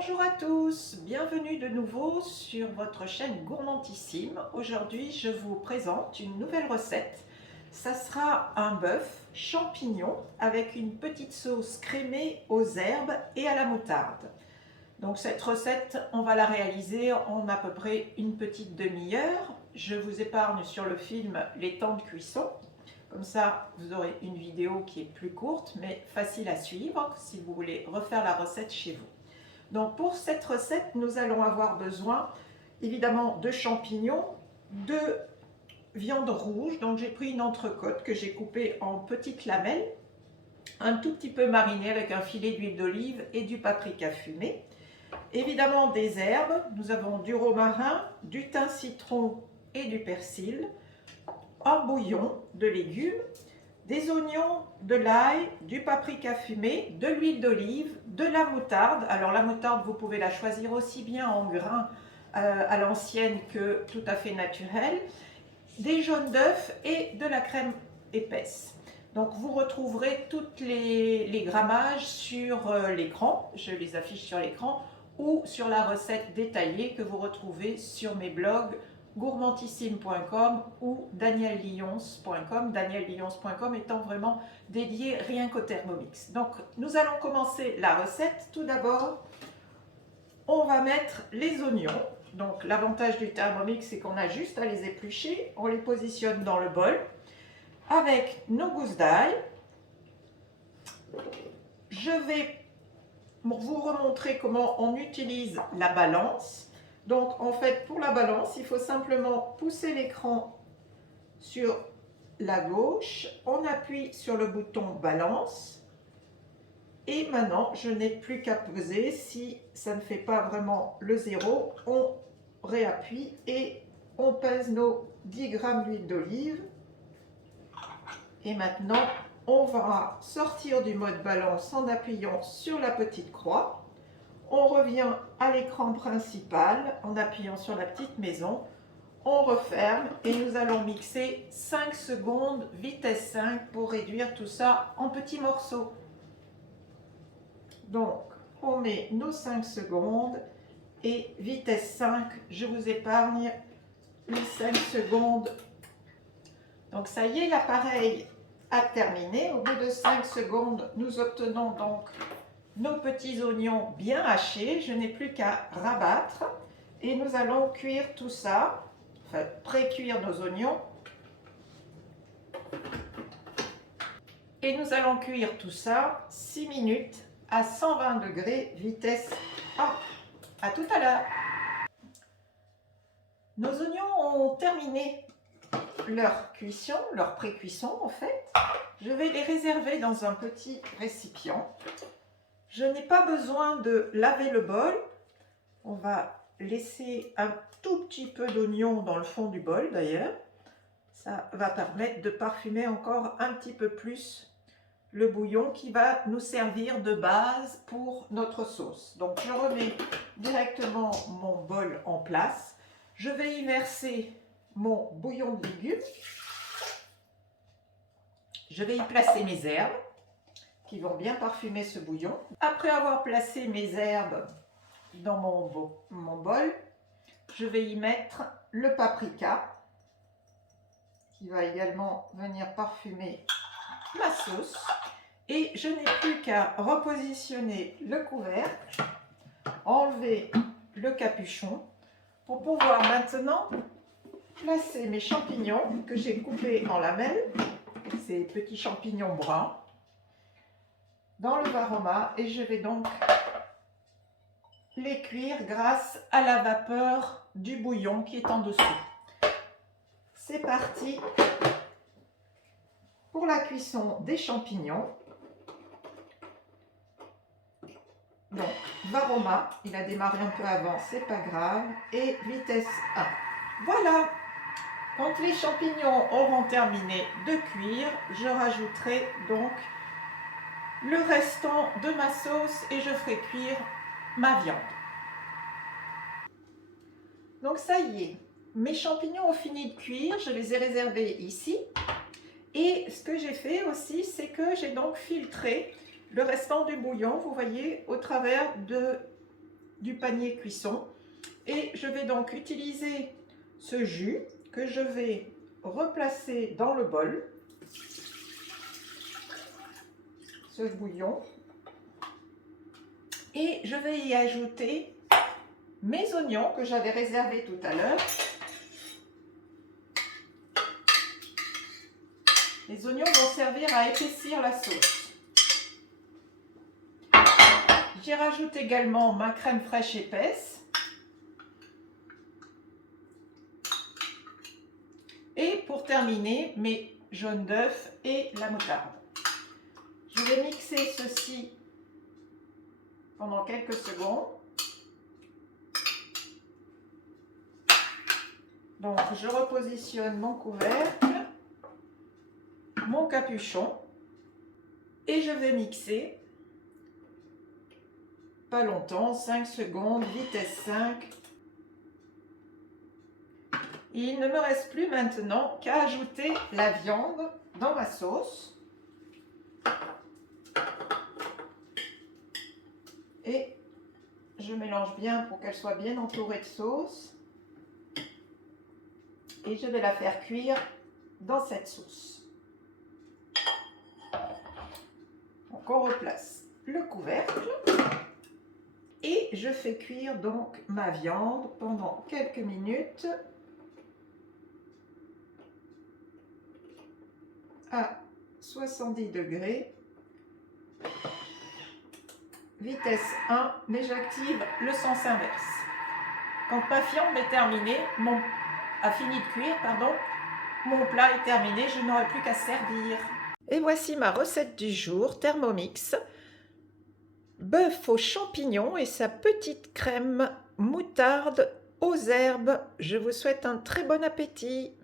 Bonjour à tous, bienvenue de nouveau sur votre chaîne Gourmandissime. Aujourd'hui, je vous présente une nouvelle recette. Ça sera un bœuf champignon avec une petite sauce crémée aux herbes et à la moutarde. Donc cette recette, on va la réaliser en à peu près une petite demi-heure. Je vous épargne sur le film les temps de cuisson. Comme ça, vous aurez une vidéo qui est plus courte mais facile à suivre si vous voulez refaire la recette chez vous. Donc pour cette recette, nous allons avoir besoin évidemment de champignons, de viande rouge. Donc j'ai pris une entrecôte que j'ai coupée en petites lamelles, un tout petit peu marinée avec un filet d'huile d'olive et du paprika fumé. Évidemment des herbes, nous avons du romarin, du thym citron et du persil, un bouillon de légumes, des oignons, de l'ail, du paprika fumé, de l'huile d'olive, de la moutarde. Alors la moutarde, vous pouvez la choisir aussi bien en grains à l'ancienne que tout à fait naturelle, des jaunes d'œufs et de la crème épaisse. Donc vous retrouverez tous les grammages sur l'écran, je les affiche sur l'écran, ou sur la recette détaillée que vous retrouvez sur mes blogs gourmandissime.com ou daniellions.com, daniellions.com étant vraiment dédié rien qu'au Thermomix. Donc nous allons commencer la recette. Tout d'abord, on va mettre les oignons. Donc l'avantage du Thermomix, c'est qu'on a juste à les éplucher. On les positionne dans le bol avec nos gousses d'ail. Je vais vous remontrer comment on utilise la balance. Donc en fait, pour la balance, il faut simplement pousser l'écran sur la gauche, on appuie sur le bouton balance et maintenant je n'ai plus qu'à peser. Si ça ne fait pas vraiment le zéro, on réappuie et on pèse nos 10 grammes d'huile d'olive. Et maintenant, on va sortir du mode balance en appuyant sur la petite croix. On revient à l'écran principal en appuyant sur la petite maison. On referme et nous allons mixer 5 secondes, vitesse 5, pour réduire tout ça en petits morceaux. Donc, on met nos 5 secondes et vitesse 5, je vous épargne les 5 secondes. Donc ça y est, l'appareil a terminé. Au bout de 5 secondes, nous obtenons donc nos petits oignons bien hachés. Je n'ai plus qu'à rabattre et nous allons cuire tout ça, enfin pré-cuire nos oignons. Et nous allons cuire tout ça 6 minutes à 120 degrés, vitesse 1. À tout à l'heure. Nos oignons ont terminé leur cuisson, leur pré-cuisson en fait. Je vais les réserver dans un petit récipient. Je n'ai pas besoin de laver le bol. On va laisser un tout petit peu d'oignon dans le fond du bol d'ailleurs. Ça va permettre de parfumer encore un petit peu plus le bouillon qui va nous servir de base pour notre sauce. Donc je remets directement mon bol en place. Je vais y verser mon bouillon de légumes. Je vais y placer mes herbes qui vont bien parfumer ce bouillon. Après avoir placé mes herbes dans mon bol, je vais y mettre le paprika qui va également venir parfumer ma sauce. Et je n'ai plus qu'à repositionner le couvercle, enlever le capuchon pour pouvoir maintenant placer mes champignons que j'ai coupés en lamelles, ces petits champignons bruns, dans le varoma et je vais donc les cuire grâce à la vapeur du bouillon qui est en dessous. C'est parti pour la cuisson des champignons. Donc varoma, il a démarré un peu avant, c'est pas grave, et vitesse 1. Voilà, quand les champignons auront terminé de cuire, je rajouterai donc le restant de ma sauce et je ferai cuire ma viande. Donc ça y est, mes champignons ont fini de cuire, je les ai réservés ici. Et ce que j'ai fait aussi, c'est que j'ai donc filtré le restant du bouillon, vous voyez, au travers de du panier cuisson. Et je vais donc utiliser ce jus que je vais replacer dans le bol, ce bouillon, et je vais y ajouter mes oignons que j'avais réservés tout à l'heure. Les oignons vont servir à épaissir la sauce. J'y rajoute également ma crème fraîche épaisse. Et pour terminer, mes jaunes d'œufs et la moutarde. Je vais mixer ceci pendant quelques secondes. Donc, je repositionne mon couvercle, mon capuchon, et je vais mixer. Pas longtemps, 5 secondes, vitesse 5. Il ne me reste plus maintenant qu'à ajouter la viande dans ma sauce. Et je mélange bien pour qu'elle soit bien entourée de sauce. Et je vais la faire cuire dans cette sauce. Donc on replace le couvercle. Et je fais cuire donc ma viande pendant quelques minutes à 70 degrés, vitesse 1, mais j'active le sens inverse. Quand ma viande est terminée, a fini de cuire, mon plat est terminé, je n'aurai plus qu'à servir. Et voici ma recette du jour, Thermomix. Bœuf aux champignons et sa petite crème moutarde aux herbes. Je vous souhaite un très bon appétit.